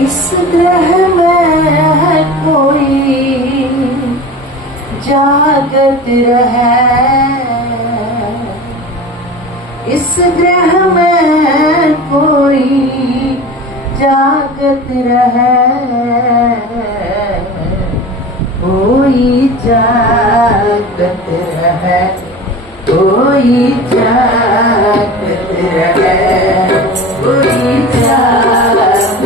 इस ग्रह में है कोई जागत रह। इस ग्रह में कोई जागत रहे। कोई जागत रह, कोई जागत रहे। कोई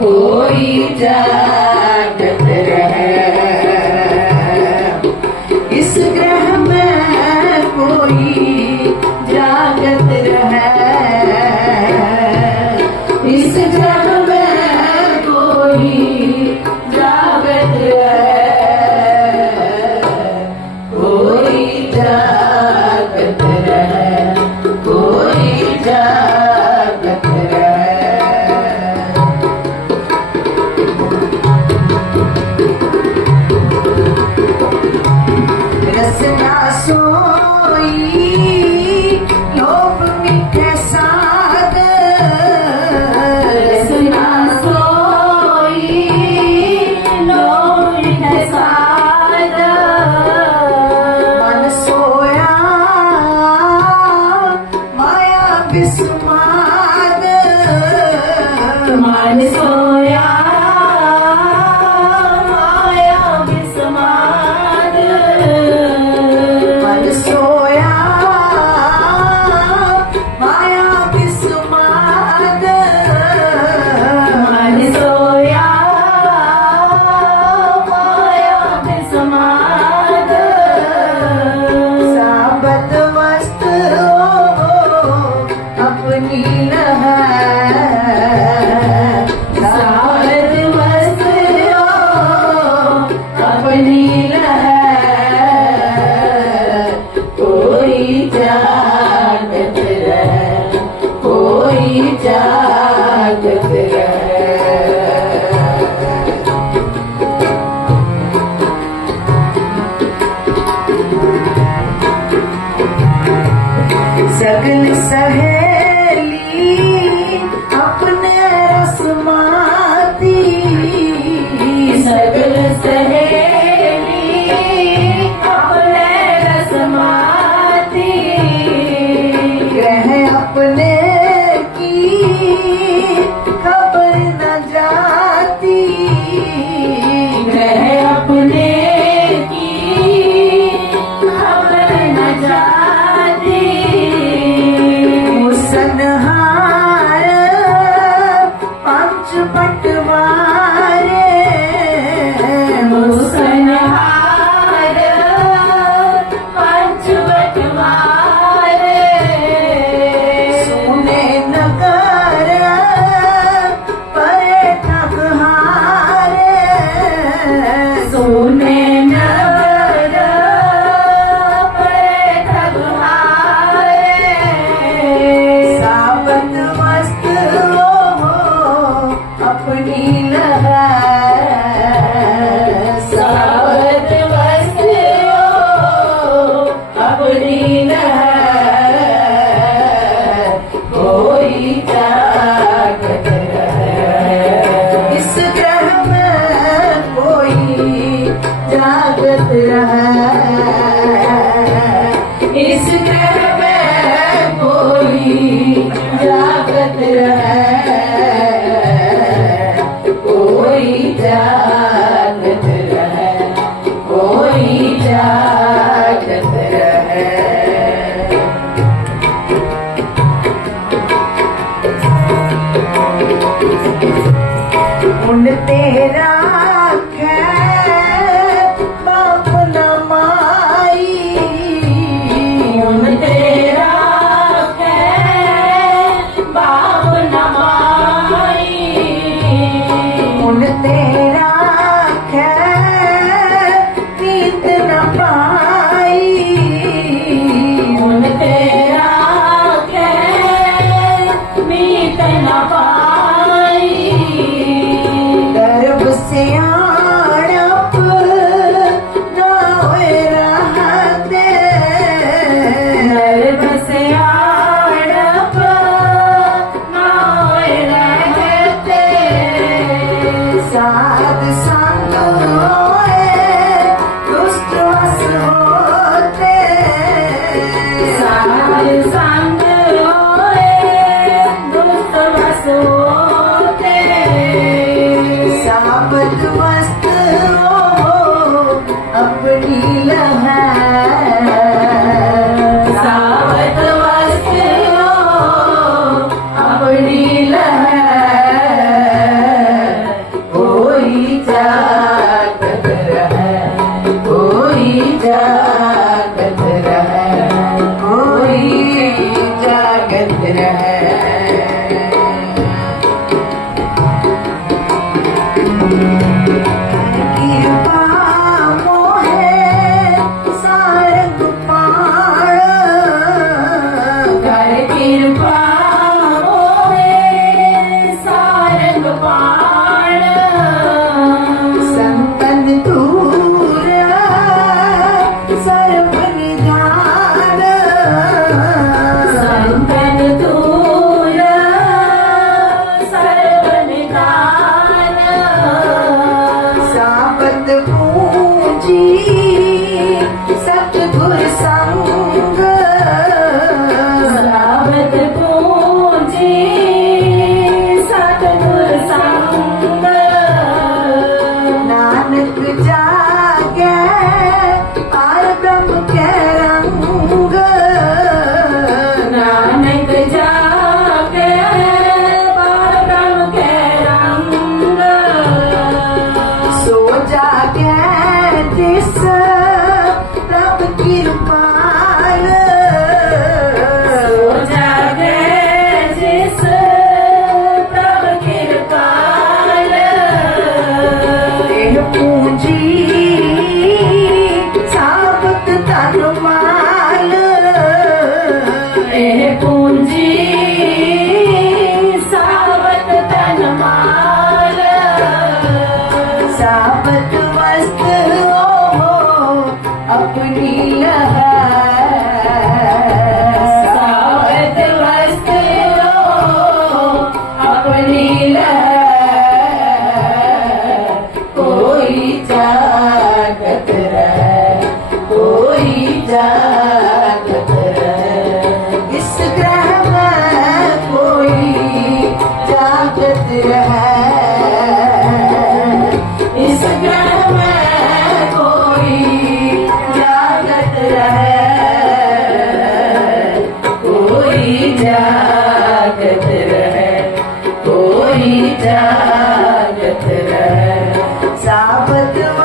कोई जागत रहे। में कोई जागत इस ग्रह में कोई जागत कोई जा है कोई जात see You. but the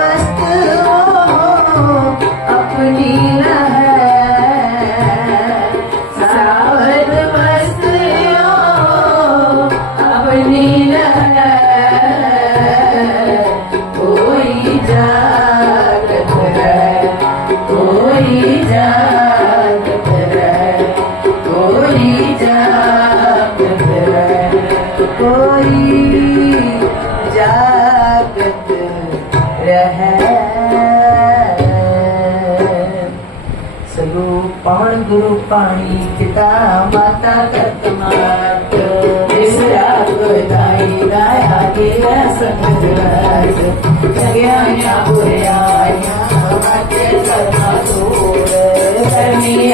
पानी पिता माता तत्मात विसरा गोदाई दया गेल्या संगत। सगळ्यांना पुऱ्या वाटे सदा सोड धर्मी